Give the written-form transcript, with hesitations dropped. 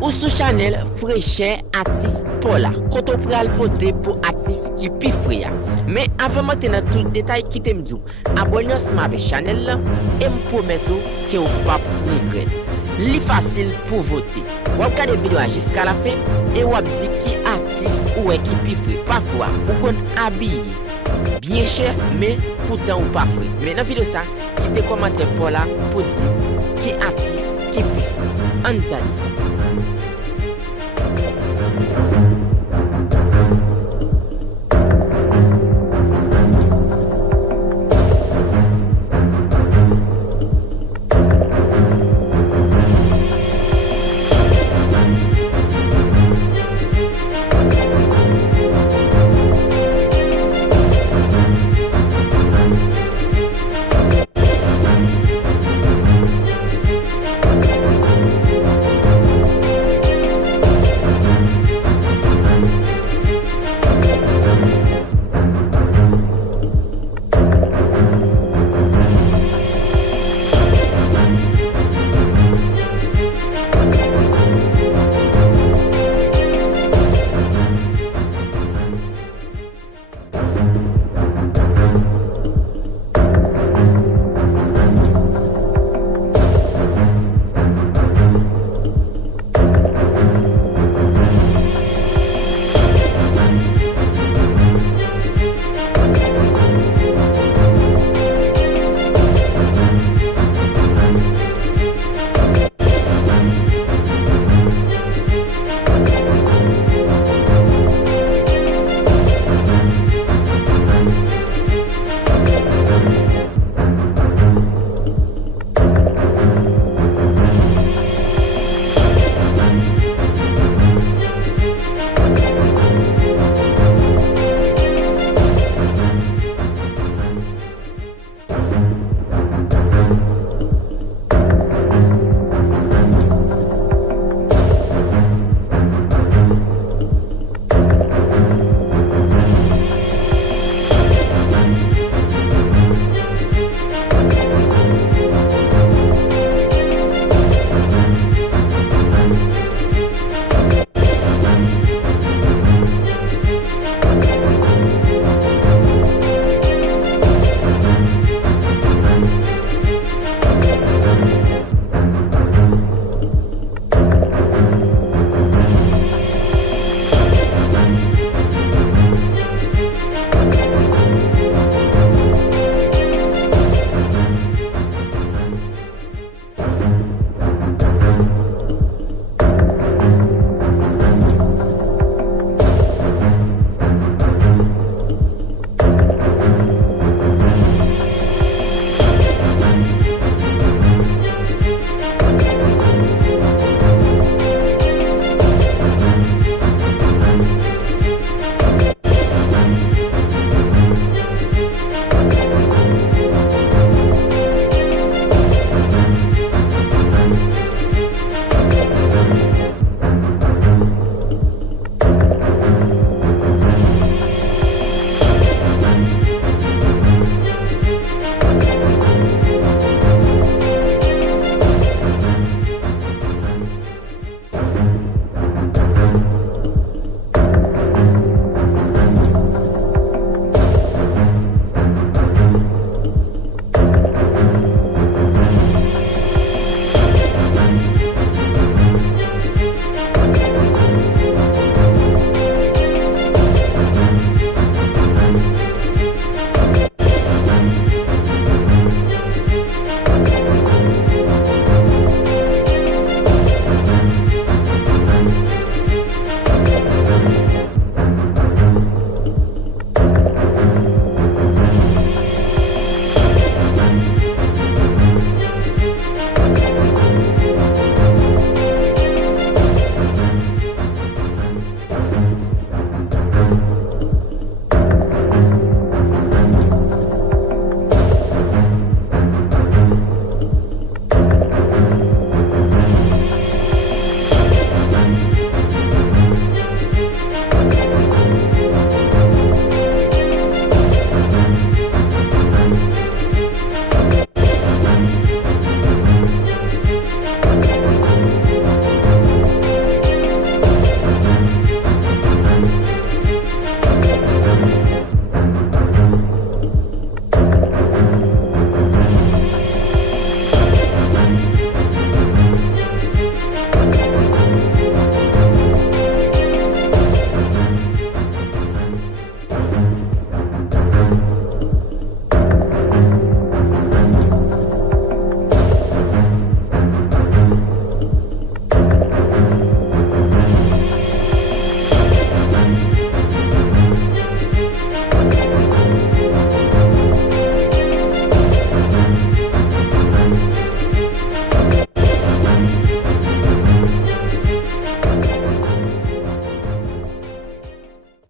Ou sous Chanel Fréchet artiste Paula. Quand on pral voter pour artiste qui pi fria. Mais avant de dans tout détail qui t'aime dit, abonnez-vous ensemble avec Chanel là et me promettez que vous pas regretter. Li facile pour voter. Vous regardez la vidéo jusqu'à la fin et vous dites qui artiste ou qui pi fria. Parfois, vous qu'on habillé bien cher mais pourtant ou pas frais. Mais dans la vidéo ça, quittez commentaire Paula pour dire qui artiste qui pi fria. Entendez ça.